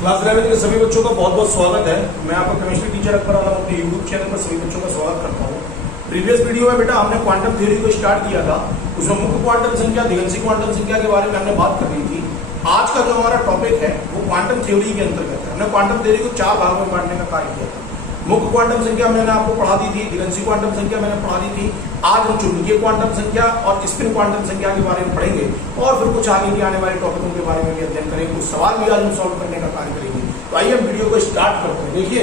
Class 11 के सभी बच्चों का बहुत बहुत स्वागत है। मैं आपका केमिस्ट्री टीचर अकबर आलम अपने यूट्यूब चैनल पर सभी बच्चों का स्वागत करता हूँ। प्रीवियस वीडियो में बेटा हमने क्वांटम थ्योरी को स्टार्ट किया था। उसमें मुख्य क्वांटम संख्या, दिगंशी क्वांटम संख्या के बारे में हमने बात कर रही थी। आज का जो हमारा टॉपिक है वो क्वांटम थ्योरी के अंतर्गत है। हमने क्वांटम थ्योरी को 4 भागों में बांटने का कार्य किया था। मुख्य क्वांटम संख्या मैंने आपको पढ़ा दी थी, दिगंशी क्वांटम संख्या मैंने पढ़ा दी थी। आज हम चुंबकीय क्वांटम संख्या और स्पिन क्वांटम संख्या के बारे में पढ़ेंगे और फिर कुछ आगे के आने वाले टॉपिकों के बारे में भी अध्ययन करेंगे। कुछ सवाल भी आज हम सॉल्व करने का कार्य करेंगे। तो आइए हम वीडियो को स्टार्ट करते हैं। देखिए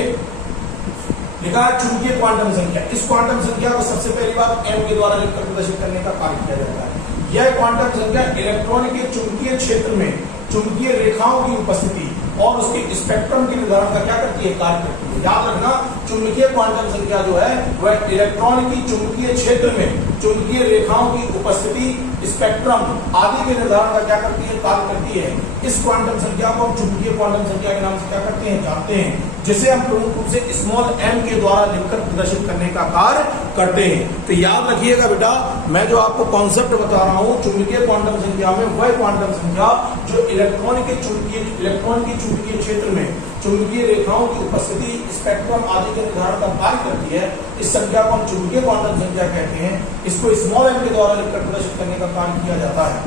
लिखा है चुंबकीय क्वांटम संख्या। इस क्वांटम संख्या को सबसे पहली बार m के द्वारा लिखकर प्रदर्शित करने का कार्य किया जाता है। यह क्वांटम संख्या इलेक्ट्रॉन के चुंबकीय क्षेत्र में चुंबकीय रेखाओं की उपस्थिति और उसके स्पेक्ट्रम के निर्धारण का क्या करती है, कार्य करती है। याद रखना, चुंबकीय क्वांटम संख्या जो है वह इलेक्ट्रॉन की चुंबकीय क्षेत्र में चुंबकीय रेखाओं की उपस्थिति, स्पेक्ट्रम आदि के निर्धारण का क्या करती है, कार्य करती है। इस क्वांटम संख्या को हम चुंबकीय क्वांटम संख्या के नाम से क्या करते हैं, जानते हैं, जिसे हम प्रमुख रूप से स्मॉल m के द्वारा लिखकर प्रदर्शित करने का कार्य करते हैं। तो याद रखिएगा बेटा, मैं जो आपको कॉन्सेप्ट बता रहा हूं चुंबकीय क्वांटम संख्या में, वह क्वांटम संख्या जो इलेक्ट्रॉन की चुंबकीय क्षेत्र में चुंबकीय रेखाओं की उपस्थिति, स्पेक्ट्रम आदि के निर्धारण का कार्य करती है। इस संख्या को हम चुंबकीय क्वांटम संख्या कहते हैं। इसको स्मॉल m के द्वारा लिखकर प्रदर्शित करने का कार्य किया जाता है।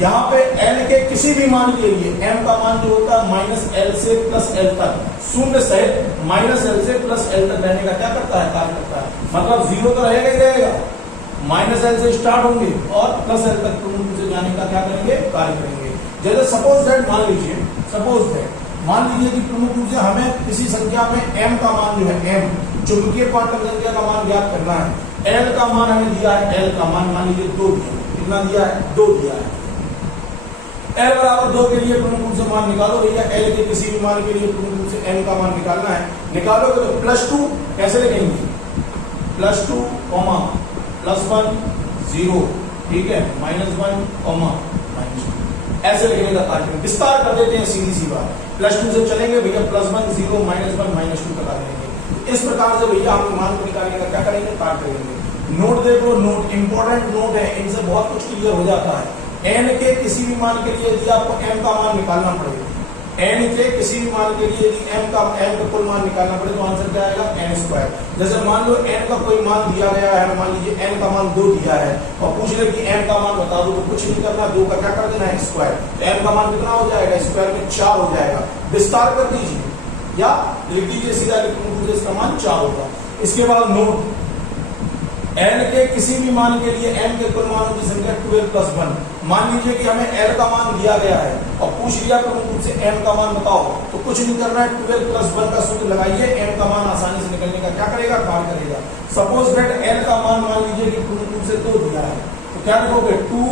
यहाँ पे l के किसी भी मान के लिए m का मान जो होता है -l से +l तक, शून्य से -l से +l तक रहने का क्या करता है, कार्य करता है। मतलब 0 तो रहेगा ही रहेगा, -l से स्टार्ट होंगे और +l तक प्रमुख से जाने का क्या करेंगे, कार्य करेंगे। जैसे सपोज दैट मान लीजिए कि प्रमुख रूप से हमें किसी संख्या में m का मान जो है, m चुंबकीय क्वांटम संख्या का मान ज्ञात करना है। l का मान हमें दिया है, l का मान मान लीजिए 2 दिया है। कितना दिया है, 2 दिया है। l बराबर 2 के लिए प्रमुख रूप से मान निकालो भैया। l के किसी भी मान के लिए प्रमुख रूप से m का मान निकालना है। निकालोगे तो +2 कैसे लिखेंगे, +2, +1 0, ठीक है, -1, -2 ऐसे लिखने का कार्य विस्तार कर देते हैं। सीधी सी बात, +2 से चलेंगे भैया, +1 0, -1 -2 तक आ जाएंगे। इस प्रकार से भैया हम मान को निकालने का क्या करेंगे, कार्य करेंगे। नोट देखो, नोट इंपॉर्टेंट नोट है, इनसे बहुत कुछ क्लियर हो जाता है। n के किसी भी मान के लिए यदि आपको m का मान निकालना पड़ेगा, n के किसी भी मान के लिए यदि m का कुल मान निकालना पड़े तो आंसर क्या आएगा, n²। जैसे मान लो n का कोई मान दिया गया है, मान लीजिए n का मान 2 दिया है और पूछ ले कि m का मान बता दो, तो कुछ नहीं करना, 2 का क्या कर देना है, स्क्वायर। तो m का मान कितना हो जाएगा, स्क्वायर में 4 हो जाएगा। विस्तार कर दीजिए या लिख दीजिए सीधा, इसका मान 4 होगा। इसके बाद नोट, n के किसी भी मान के लिए m के कुल मानों की संख्या 12 + 1। मान लीजिए कि हमें l का मान दिया गया है और पूछ लिया प्रमुख रूप से m का मान बताओ, तो कुछ नहीं करना है, 12 + 1 का सूत्र लगाइए, m का मान आसानी से निकलने का क्या करेगा, कार्य करेगा। सपोज दैट l का मान मान लीजिए कि प्रमुख रूप से 2 दिया है, तो क्या रखोगे, 2,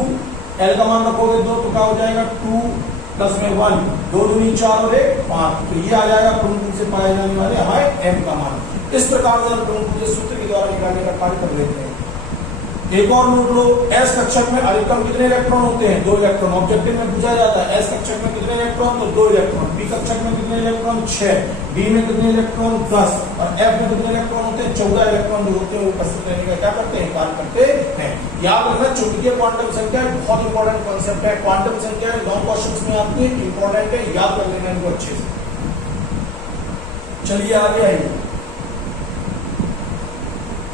l का मान रखोगे 2 तो क्या हो जाएगा, 2 + 1, 2 दूनी 4 और 1 5, तो ये आ जाएगा प्रमुख रूप से पाए जाने वाले हमारे m का मान। इस प्रकार से हम प्रमुख रूप से सूत्र के द्वारा निकालने का कार्य कर लेते हैं। एक और नोट लो, s कक्षक में अधिकतम कितने इलेक्ट्रॉन होते हैं, 2 इलेक्ट्रॉन। ऑब्जेक्टिव में पूछा जाता है s कक्षक में कितने इलेक्ट्रॉन, तो 2 इलेक्ट्रॉन। p कक्षक में कितने इलेक्ट्रॉन, 6, d में कितने इलेक्ट्रॉन, 10 और f में कितने इलेक्ट्रॉन होते हैं, 14 इलेक्ट्रॉन जो होते हैं वो उपस्थित रहने का क्या करते हैं, कार्य करते हैं। याद रखना, चुंबकीय क्वांटम संख्या बहुत इंपॉर्टेंट कॉन्सेप्ट है। क्वांटम संख्या लॉन्ग क्वेश्चंस में आपके इंपॉर्टेंट है, याद कर लेना इनको अच्छे से। चलिए आगे आइए,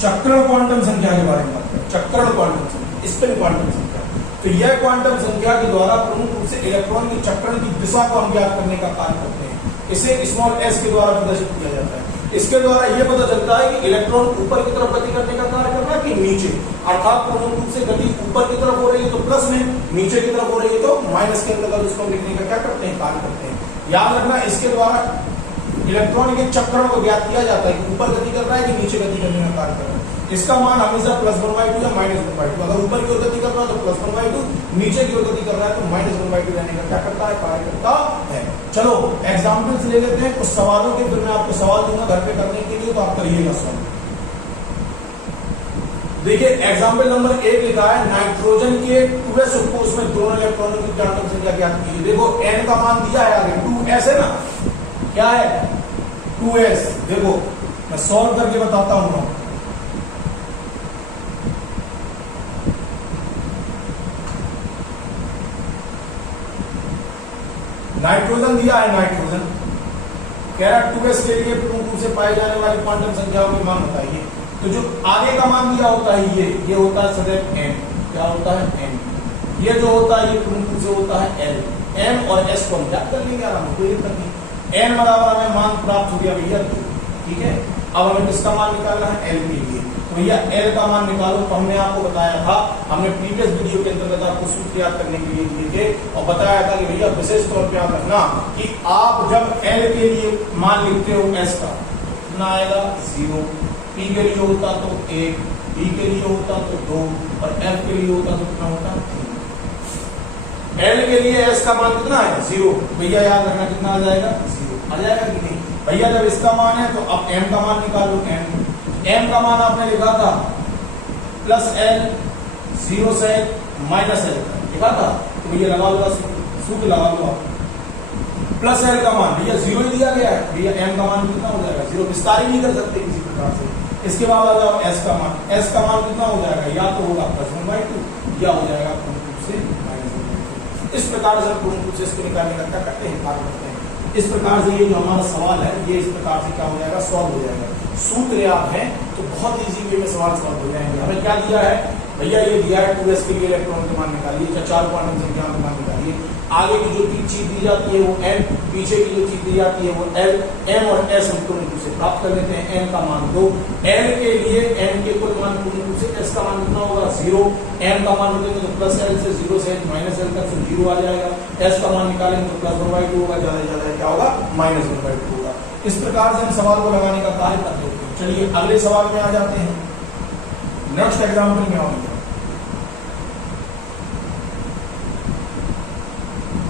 चक्रण क्वांटम संख्या के बारे में बात करें। चक्रण क्वांटम संख्या, स्पिन क्वांटम संख्या। तो यह क्वांटम संख्या के द्वारा प्रमुख रूप से इलेक्ट्रॉन के चक्रण की दिशा को हम ज्ञात करने का कार्य करते हैं। इसे स्मॉल s के द्वारा प्रदर्शित किया जाता है। इसके द्वारा यह पता चलता है कि इलेक्ट्रॉन ऊपर की तरफ गति करने का कार्य कर रहा है कि नीचे, अर्थात प्रमुख रूप से गति ऊपर की तरफ हो रही है तो प्लस में, नीचे की तरफ हो रही है तो माइनस के अंतर्गत उसको लिखने का क्या करते हैं, कार्य करते हैं। याद रखना, इसके द्वारा इलेक्ट्रॉन के चक्रण को ज्ञात किया जाता है कि ऊपर गति कर रहा है कि नीचे गति करने का कार्य कर रहा है। इसका मान हमेशा +1/2 या -1/2। अगर ऊपर की ओर गति कर रहा है तो +1/2, नीचे की ओर गति कर रहा है तो -1/2 रहने का क्या करता है, कार्य करता है। चलो एग्जांपल्स ले लेते हैं कुछ सवालों के, फिर मैं आपको सवाल दूंगा घर पे करने के लिए, तो आप करिएगा सवाल। देखिए एग्जाम्पल नंबर 1 लिखा है, नाइट्रोजन के 2s उपकोष में दोनों इलेक्ट्रॉनों की क्वांटम संख्या ज्ञात कीजिए। देखो n का मान दिया है आगे, 2s है ना, क्या है 2s। देखो मैं सॉल्व करके बताता हूं। नाइट्रोजन दिया है, नाइट्रोजन कह रहा 2s के लिए पूर्ण रूप से पाए जाने वाले क्वांटम संख्याओं के मान बताइए। तो जो आगे का मान दिया होता है ये होता है सदैव n, क्या होता है n। ये जो होता है ये पूर्ण रूप से होता है l, m और s को हम ज्ञात कर लेंगे आराम, कोई दिक्कत नहीं। n बराबर हमें मान प्राप्त हो गया भैया 2, ठीक है। अब हमें किसका मान निकालना है, l के लिए। तो भैया l का मान निकालो। तो हमने आपको बताया था, हमने प्रीवियस वीडियो के अंतर्गत आपको सूत्र याद करने के लिए दिए थे और बताया था कि भैया विशेष तौर पे याद रखना कि आप जब l के लिए मान लिखते हो s का कितना आएगा 0, p के लिए होता तो 1, d के लिए होता तो 2 और f के लिए होता तो कितना होता 3। l के लिए s का मान कितना है 0, भैया याद रखना कितना आ जाएगा 0 आ जाएगा कि नहीं। भैया जब इसका मान है तो अब m का मान निकाल लो। m का मान आपने लिखा था प्लस l 0 से माइनस l लिखा था, तो भैया लगा लो सूत्र लगा लो आप। प्लस l का मान भैया 0 ही दिया गया है, भैया m का मान कितना हो जाएगा 0, विस्तार ही नहीं कर सकते किसी प्रकार से। इसके बाद आ जाओ s का मान, s का मान कितना हो जाएगा, या तो होगा +1/2 या हो जाएगा पूर्ण रूप से -1/2। इस प्रकार से पूर्ण रूप से इसको निकालने का क्या करते हैं, कार्य करते हैं। इस प्रकार से ये जो हमारा सवाल है ये इस प्रकार से क्या हो जाएगा, सॉल्व हो जाएगा। सूत्र याद है तो बहुत इजी वे में सवाल सॉल्व हो जाएंगे। हमें क्या दिया है भैया, ये दिया है 2s के लिए इलेक्ट्रॉन के मान निकालिए, 4 क्वांटम संख्याओं के मान निकालिए। आगे की जो चीज दी जाती है वो n, पीछे की जो चीज दी जाती है वो l, m और s हम पूर्ण रूप से प्राप्त कर लेते हैं। n का मान 2, l के लिए n के कुल मान पूर्ण रूप से, s का मान कितना होगा 0, m का मान निकालेंगे तो प्लस l से 0 से माइनस l तक 0 आ जाएगा, s का मान निकालेंगे तो +1/2 होगा, ज्यादा से ज्यादा क्या होगा -1/2 होगा। इस प्रकार से हम सवाल को लगाने का कार्य करते हैं। चलिए अगले सवाल में आ जाते हैं। नेक्स्ट एग्जाम्पल में आओगे,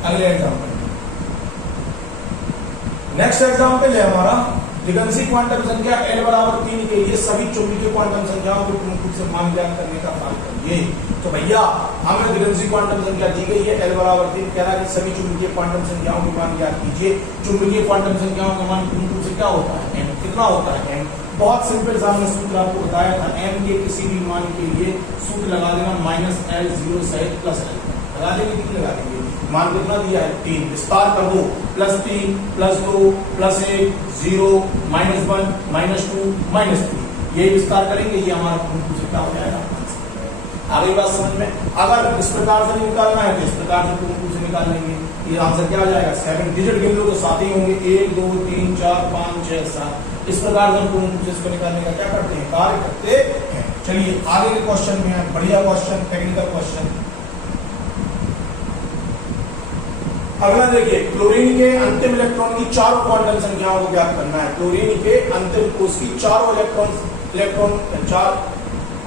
अगले एग्जाम्पल। नेक्स्ट एग्जाम्पल है हमारा दिगंसी क्वांटम संख्या l बराबर 3 के लिए सभी चुंबकीय क्वांटम संख्याओं को पूर्ण रूप से मान ज्ञात करने का कार्य करिए। तो भैया हमें दिगंसी क्वांटम संख्या दी गई है l बराबर 3, कह रहा है कि सभी चुंबकीय क्वांटम संख्याओं के मान ज्ञात कीजिए। चुंबकीय क्वांटम संख्याओं का मान पूर्ण रूप से क्या होता है m, कितना होता है m। बहुत सिंपल सा हमने सूत्र आपको बताया था, m के किसी भी मान के लिए सूत्र लगा देना -l 0 से प्लस l लगा देंगे, कितनी लगा देंगे, मान कितना दिया है 3, विस्तार कर दो +3 +2 +1 0 -1 -2 -3, ये विस्तार करेंगे, ये हमारा पूर्ण रूप से क्या हो जाएगा। आगे बात समझ में, अगर इस प्रकार से निकालना है तो इस प्रकार से पूर्ण रूप से निकाल लेंगे, ये आंसर क्या आ जाएगा 7 डिजिट गिन लो तो 7 ही होंगे, 1 2 3 4 5 6 7। इस प्रकार से हम पूर्ण रूप से इसको निकालने का क्या करते हैं, कार्य करते हैं। चलिए आगे के क्वेश्चन में है, बढ़िया क्वेश्चन, टेक्निकल क्वेश्चन। अगला देखिए, क्लोरीन के अंतिम इलेक्ट्रॉन की 4 क्वांटम संख्याओं को ज्ञात करना है। क्लोरीन के अंतिम कोष की 4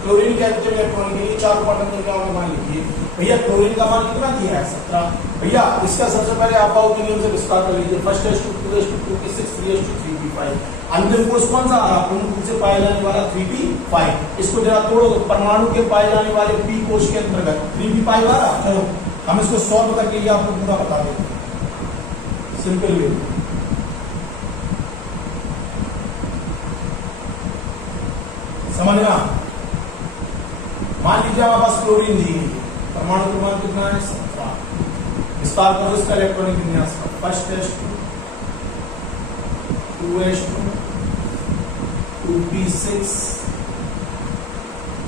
क्लोरीन के अंतिम इलेक्ट्रॉन के लिए 4 क्वांटम संख्याओं का मान लिखिए। भैया क्लोरीन का मान कितना दिया है 17। भैया इसका सबसे पहले आप के नियम से विस्तार कर लीजिए, 1:2 2:2 6 3:3 अंतिम कोष कौन सा आ रहा, पूर्ण रूप से पाया जाने वाला 3p5। इसको जरा तोड़ो तो परमाणु के पाए जाने वाले p कोष के अंतर्गत 3p5 आ रहा। चलो हम इसको सॉल्व करके ये आपको पूरा बता देते हैं सिंपल वे। समझना, मान लीजिए हमारे पास क्लोरीन दी है, परमाणु क्रमांक कितना है 17। विस्तार करो इसका इलेक्ट्रॉनिक विन्यास का, 1:2 2:2 2p6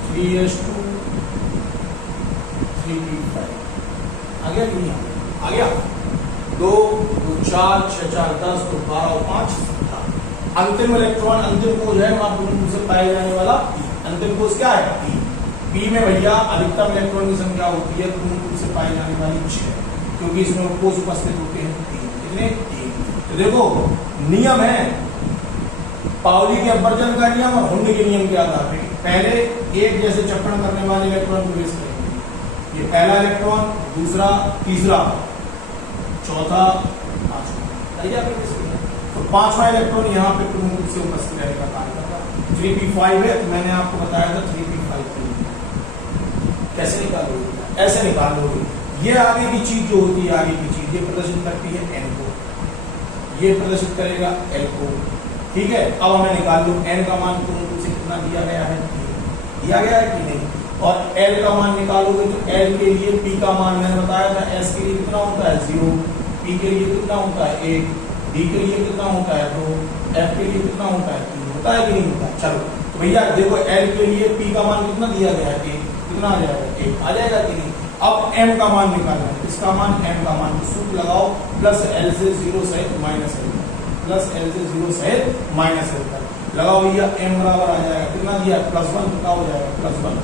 3:2 3p5 आ गया कि नहीं आ गया। 2 2 4 6 4 10 2 12 और 5 17। अंतिम इलेक्ट्रॉन, अंतिम कोष है वहां पूर्ण रूप से पाए जाने वाला अंतिम कोष क्या है p में भैया अधिकतम इलेक्ट्रॉन की संख्या होती है पूर्ण रूप से पाए जाने वाली 6, क्योंकि इसमें कोष उपस्थित होते हैं 3। कितने 3। तो देखो नियम है पाउली के अपवर्जन का नियम और हुंड के नियम के आधार पर पहले एक जैसे चक्रण करने वाले इलेक्ट्रॉन प्रवेश करेंगे, ये पहला इलेक्ट्रॉन, दूसरा, तीसरा, चौथा, पांचवा, तो 5वां इलेक्ट्रॉन यहाँ पे पूर्ण रूप से उपस्थित रहने का कार्य करता है। 3p5 है तो मैंने आपको बताया था 3p5 कैसे निकालोगे, ऐसे निकालोगे। ये आगे की चीज जो होती है, आगे की चीज ये प्रदर्शित करती है n को, ये प्रदर्शित करेगा l को, ठीक है। अब हमें निकाल लो n का मान पूर्ण रूप से कितना दिया गया है, दिया गया है कि नहीं। और l का मान निकालोगे तो l के लिए p का मान मैंने बताया था, s के लिए कितना होता है 0, p के लिए कितना होता है 1, डी के लिए कितना होता है 2, एफ के लिए कितना होता है 3, होता है कि नहीं होता है। चलो तो भैया देखो एल के लिए पी का मान कितना दिया गया है 1, कितना आ जाएगा 1 आ जाएगा कि नहीं। अब एम का मान निकालना है, इसका मान एम का मान तो सूत्र लगाओ प्लस एल से 0 सहित माइनस एल, प्लस एल से 0 सहित माइनस एल तक लगाओ भैया। एम बराबर आ जाएगा कितना दिया +1, कितना हो जाएगा +1,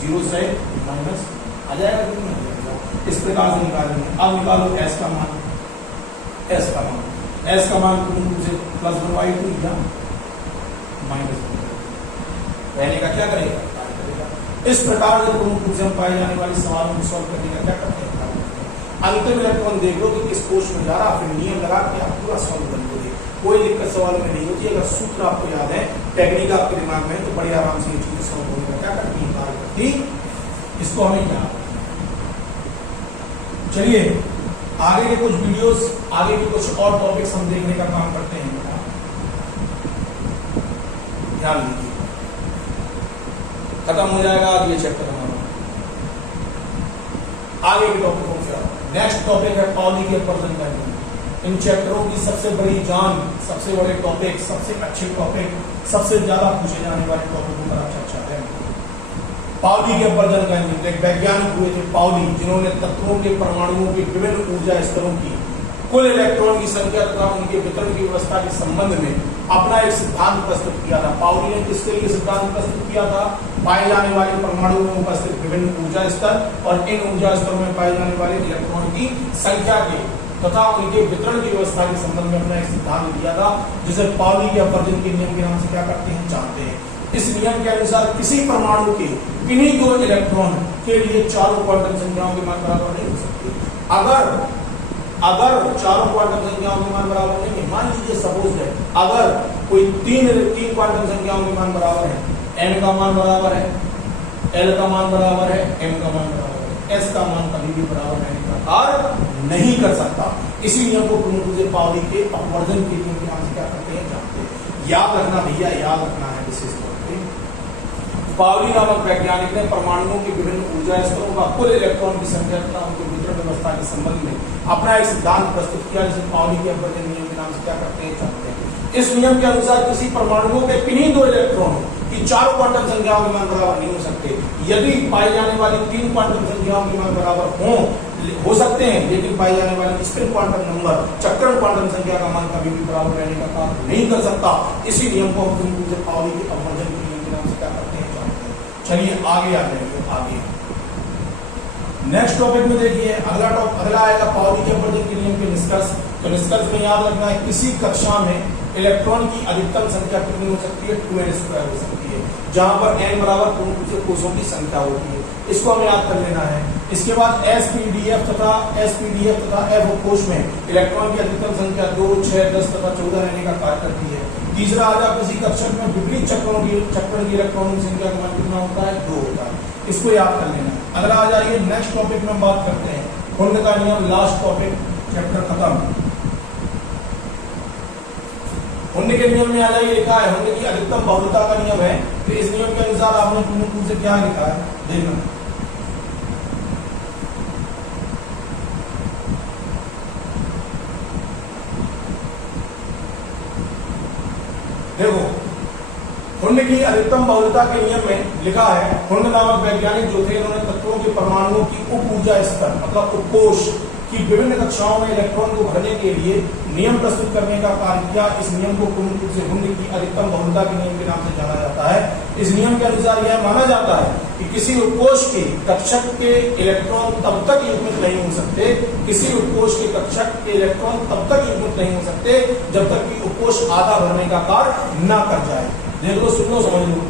0 सहित माइनस आ जाएगा कि नहीं आ जाएगा। इस प्रकार से निकालेंगे। अब निकालो एस का मान, एस का मान, एस का मान से +1/2 या -1 रहने का क्या करेगा, इस प्रकार से प्रमुख रूप से हम पाए जाने वाले सवालों को सॉल्व करने का क्या करते हैं, अंतिम इलेक्ट्रॉन देख लो कि किस कोश में जा रहा, फिर नियम लगा के आप पूरा सॉल्व कर लोगे, कोई दिक्कत सवाल में नहीं होती। अगर सूत्र आपको याद है, टेक्निक आपके दिमाग में, तो बड़े आराम से ये चीज सॉल्व होने का क्या करती है, कार्य करती। इसको हमें क्या, चलिए आगे के कुछ वीडियोस, आगे के कुछ और टॉपिक्स हम देखने का काम करते हैं। ध्यान दीजिए, खत्म हो जाएगा अब ये चैप्टर हमारा। आगे के टॉपिकों से नेक्स्ट टॉपिक है पाउली के अपवर्जन का नियम। इन चैप्टरों की सबसे बड़ी जान, सबसे बड़े टॉपिक, सबसे अच्छे टॉपिक, सबसे ज्यादा पूछे जाने वाले टॉपिकों पर चर्चा है। पाउली के अपवर्जन का नियम, एक वैज्ञानिक हुए थे पाउली, जिन्होंने तत्वों के परमाणुओं के विभिन्न ऊर्जा स्तरों की कुल इलेक्ट्रॉन की संख्या तथा उनके वितरण की व्यवस्था के संबंध में अपना एक सिद्धांत प्रस्तुत किया था। पाउली ने किसके लिए सिद्धांत प्रस्तुत किया था, पाए जाने वाले परमाणुओं में उपस्थित विभिन्न ऊर्जा स्तर और इन ऊर्जा स्तरों में पाए जाने वाले इलेक्ट्रॉन की संख्या के तथा उनके वितरण की व्यवस्था के संबंध में अपना एक सिद्धांत दिया था, जिसे पाउली के अपवर्जन के नियम के नाम से क्या करते हैं, जानते हैं। इस नियम के अनुसार किसी परमाणु के किन्हीं दो इलेक्ट्रॉन के लिए चारों क्वांटम संख्याओं के मान बराबर नहीं हो सकते। अगर चारों क्वांटम संख्याओं के मान बराबर नहीं है, मान लीजिए सपोज है, अगर कोई तीन क्वांटम संख्याओं के मान बराबर है, n का मान बराबर है, l का मान बराबर है, m का मान बराबर है, s का मान कभी भी बराबर रहने का कार्य नहीं कर सकता। इसी नियम को प्रमुख रूप से पाउली के अपवर्जन के नियम के नाम से क्या करते हैं, जानते हैं। याद रखना भैया, याद रखना है विशेष तौर पे। पाउली नामक वैज्ञानिक ने परमाणुओं के विभिन्न ऊर्जा स्तरों का कुल इलेक्ट्रॉन की संख्या तथा उनके वितरण व्यवस्था के संबंध में अपना एक सिद्धांत प्रस्तुत किया, जिसे पाउली के अपवर्जन नियम के नाम से क्या करते हैं, जानते हैं। इस नियम के अनुसार किसी परमाणुओं के किन्हीं दो इलेक्ट्रॉन की चारों क्वांटम संख्याओं के मान बराबर नहीं हो सकते। यदि पाई जाने वाली तीन क्वांटम संख्याओं के मान बराबर हो सकते हैं, लेकिन पाई जाने वाली स्पिन क्वांटम नंबर, चक्रण क्वांटम संख्या का मान कभी भी बराबर रहने का कार्य नहीं कर सकता। इसी नियम को हम पाउली के अपवर्जन के नियम के नाम से क्या करते हैं, जानते हैं। चलिए आगे आते हैं, आगे नेक्स्ट टॉपिक में देखिए, अगला आएगा पाउली के अपवर्जन के नियम के निष्कर्ष। तो निष्कर्ष में याद रखना है, किसी कक्षा में इलेक्ट्रॉन की अधिकतम संख्या कितनी हो सकती है, 2n² हो सकती है, जहां पर n बराबर पूर्ण रूप से कोषों की संख्या होती है। इसको हमें याद कर लेना है। इसके बाद sp,df तथा f कोष में इलेक्ट्रॉन की अधिकतम संख्या 2, 6, 10 तथा 14 रहने का कार्य करती है। तीसरा आधा किसी कक्षक में विपरीत चक्रण की इलेक्ट्रॉनों की संख्या का मान कितना होता है, 2 होता है। इसको याद कर लेना है। अगला आ जाइए नेक्स्ट टॉपिक में हम बात करते हैं हुंड का नियम, लास्ट टॉपिक, चैप्टर खत्म। हुंड के नियम में आ जाइए, लिखा है हुंड की अधिकतम बहुलता का नियम है। तो इस नियम के अनुसार आपने प्रमुख रूप से क्या लिखा है, देखना। देखो, हुंड की अधिकतम बहुलता के नियम में लिखा है, हुंड नामक वैज्ञानिक जो थे, उन्होंने तत्वों के परमाणुओं की उप ऊर्जा स्तर मतलब उपकोष की विभिन्न कक्षाओं में इलेक्ट्रॉन को भरने के लिए नियम प्रस्तुत करने का कार्य किया। इस नियम को पूर्ण रूप से हुंड की अधिकतम बहुलता के नियम के नाम से जाना जाता है। इस नियम के अनुसार यह माना जाता है कि किसी उपकोष के कक्षक के इलेक्ट्रॉन तब तक युग्मित नहीं हो सकते, किसी उपकोष के कक्षक के इलेक्ट्रॉन तब तक युग्मित नहीं हो सकते जब तक कि उपकोष आधा भरने का कार्य न कर जाए। देख लो, सुन लो, समझ लो,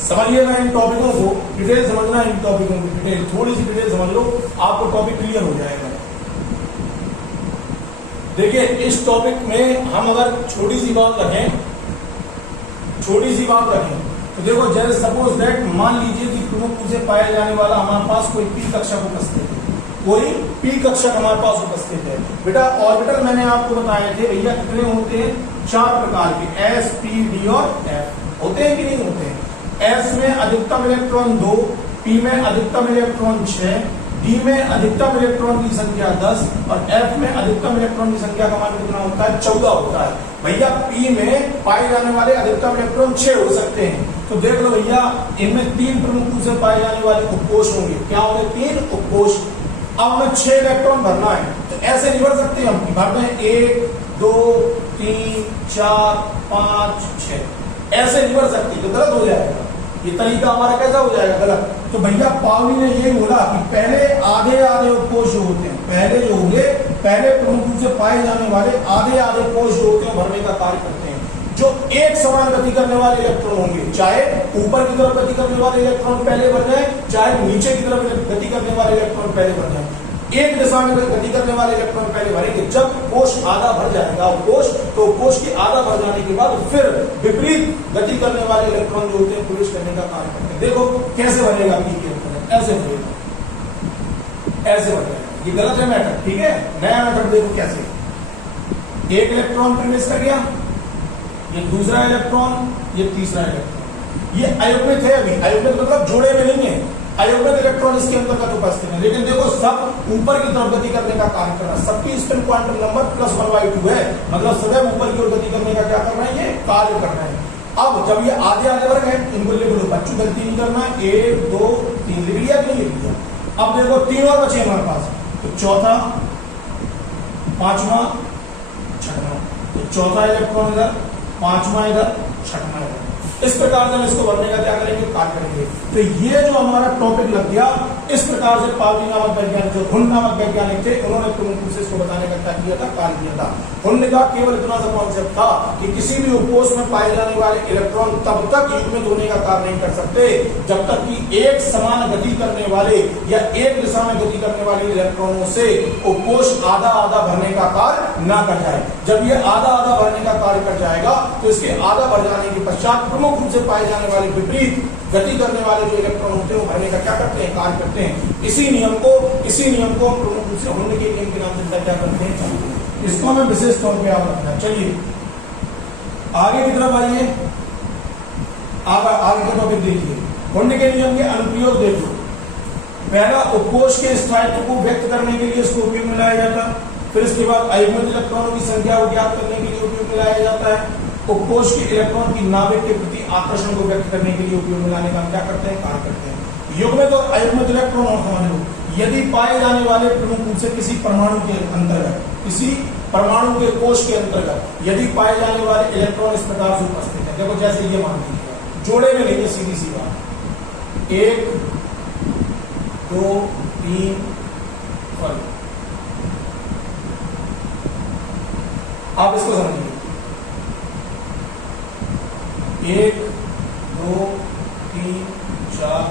समझिएगा इन टॉपिकों को, डिटेल समझना, इन टॉपिकों की डिटेल, थोड़ी सी डिटेल समझ लो, आपको टॉपिक क्लियर हो जाएगा। देखिए, इस टॉपिक में हम अगर छोटी सी बात रखें, तो देखो, जैसे सपोज दैट, मान लीजिए कि प्रमुख रूप से पाया जाने वाला हमारे पास कोई पी कक्षक उपस्थित है, कोई पी कक्षक हमारे पास उपस्थित है। बेटा ऑर्बिटल मैंने आपको बताए थे भैया कितने होते हैं, 4 प्रकार के, एस, पी, डी और एफ होते हैं कि नहीं होते हैं। एस में अधिकतम इलेक्ट्रॉन 2, पी में अधिकतम इलेक्ट्रॉन 6, डी में अधिकतम इलेक्ट्रॉन की संख्या 10 और एफ में अधिकतम इलेक्ट्रॉन की संख्या का मान कितना होता है? 14 होता है। भैया पी में पाए जाने वाले अधिकतम इलेक्ट्रॉन 6 हो सकते हैं। तो देख लो भैया, इनमें 3 प्रमुख रूप से पाए जाने वाले उपकोष होंगे। क्या होंगे? 3 उपकोष। अब हमें 6 इलेक्ट्रॉन भरना है, तो ऐसे नहीं भर सकते हम, भर दें 1 2 3 4 5 6, ऐसे नहीं भर सकते, तो गलत हो जाएगा। ये तरीका हमारा कैसा हो जाएगा? गलत। तो भैया पावली ने ये बोला कि पहले आधे आधे उपकोष जो होते हैं, पहले जो होंगे, पहले प्रमुख रूप से पाए जाने वाले आधे आधे कोष जो होते हैं भरने का कार्य करते हैं। जो एक समान गति करने वाले इलेक्ट्रॉन होंगे, चाहे ऊपर की तरफ गति करने वाले इलेक्ट्रॉन पहले भर जाए, चाहे नीचे की तरफ गति करने वाले इलेक्ट्रॉन पहले भर जाए, एक दिशा में गति करने वाले इलेक्ट्रॉन पहले भरेंगे। जब कोष आधा भर जाएगा कोष, तो कोष के आधा भर जाने के बाद फिर विपरीत गति करने वाले इलेक्ट्रॉन जो होते हैं प्रवेश करने का कार्य करते हैं। देखो कैसे बनेगा पी के अंदर, ऐसे बनेगा, ऐसे बनेगा। ये गलत है मैटर, ठीक है। नया मैटर देखो कैसे, एक इलेक्ट्रॉन प्रवेश कर गया, ये दूसरा इलेक्ट्रॉन, ये तीसरा इलेक्ट्रॉन, ये अयुग्मित है। अभी अयुग्मित मतलब जोड़े में नहीं है, अयुग्मित इलेक्ट्रॉन इसके अंतर्गत उपस्थित है। लेकिन देखो सब ऊपर की तरफ गति करने का कार्य कर रहा है, सबकी स्पिन क्वांटम नंबर +1/2 है, मतलब सदैव ऊपर की ओर गति करने का क्या कर रहे हैं? ये कार्य कर रहे हैं। अब जब ये आधे आधे वर्ग है, इनको लिख लो, बच्चों गलती नहीं करना है। 1 2 3 लिख लिया कि नहीं लिख लिया? अब देखो 3 और बचे हमारे पास, तो चौथा, पांचवा, छठवां, तो चौथा इलेक्ट्रॉन इधर, पांचवा इधर, छठवां इधर। इस प्रकार से हम इसको भरने का क्या करेंगे? कार्य करेंगे। तो ये जो हमारा टॉपिक लग गया, इस प्रकार से पावली नामक वैज्ञानिक, जो हुन नामक वैज्ञानिक थे, उन्होंने प्रमुख रूप से इसको बताने का क्या किया था? कार्य किया था। हुन का केवल इतना सा कॉन्सेप्ट था कि किसी भी उपकोष में पाए जाने वाले इलेक्ट्रॉन तब तक युग्मित होने का कार्य नहीं कर सकते जब तक कि एक समान गति करने वाले या एक दिशा में गति करने वाले इलेक्ट्रॉनों से उपकोष आधा आधा भरने का कार्य ना कर जाए। जब ये आधा आधा भरने का कार्य कर जाएगा, तो इसके आधा भर जाने के पश्चात प्रमुख रूप से पाए जाने वाले विपरीत गति करने वाले जो इलेक्ट्रॉन होते हैं वो भरने का क्या करते हैं? कार्य करते हैं। इसी नियम को हम प्रमुख रूप से हुन के नियम के नाम से क्या करते हैं? इसको हमें विशेष तौर पे याद रखना है। चलिए आगे की तरफ आइए, आगे का टॉपिक देखिए। हुन के नियम के अनुप्रयोग देखो। पहला, उपकोष के स्थायित्व को व्यक्त करने के लिए इसको उपयोग में लाया जाता है। फिर इसके बाद अयुग्मित इलेक्ट्रॉनों की संख्या को ज्ञात करने के लिए उपयोग में लाया जाता है। उपकोष के इलेक्ट्रॉन की नाभिक के प्रति आकर्षण को व्यक्त करने के लिए उपयोग में लाने का हम क्या करते हैं? कार्य करते हैं। युग्मित और अयुग्मित इलेक्ट्रॉन और समझ लो, यदि पाए जाने वाले प्रमुख रूप से किसी परमाणु के अंतर्गत, किसी परमाणु के कोष के अंतर्गत यदि पाए जाने वाले इलेक्ट्रॉन इस प्रकार से उपस्थित है, देखो जैसे ये मान लीजिए, जोड़े में नहीं है, सीधी सी बात, 1 2 3 4, आप इसको समझिए, 1 2 3 4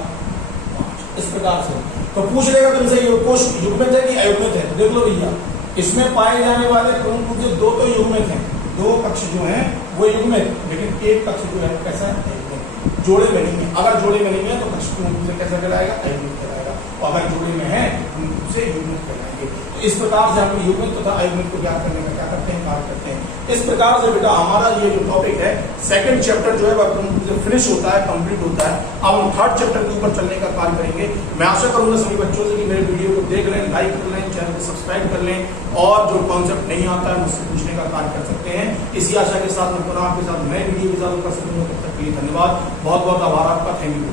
5 इस प्रकार से। तो पूछ लेगा तुमसे ये कोष युग्मित है कि अयुग्मित है? देख लो भैया, इसमें पाए जाने वाले प्रमुख रूप से 2 तो युग्मित हैं, 2 कक्ष जो हैं वो युग्मित, लेकिन एक कक्ष जो है कैसा है? अयुग्मित, जोड़े में नहीं है। अगर जोड़े में नहीं है तो कक्ष प्रमुख रूप से कैसा कहलाएगा? अयुग्मित कहलाएगा। और अगर जोड़े में है प्रमुख रूप से युग्मित कहलाएंगे। तो इस प्रकार से हम युग्मित तथा अयुग्मित को ज्ञात करने का क्या करते हैं? कार्य करते हैं। इस प्रकार से बेटा हमारा ये जो टॉपिक है, सेकंड चैप्टर जो है वह फिनिश होता है, कंप्लीट होता है। अब हम थर्ड चैप्टर के ऊपर चलने का कार्य करेंगे। मैं आशा करूंगा सभी बच्चों से कि मेरे वीडियो को देख लें, लाइक कर लें, चैनल को सब्सक्राइब कर लें, और जो कॉन्सेप्ट नहीं आता है मुझसे पूछने का कार्य कर सकते हैं। इसी आशा के साथ मैं पुनः आपके साथ नए वीडियो के साथ कर सकूंगा। तब तक के लिए धन्यवाद, बहुत बहुत आभार आपका। Thank you.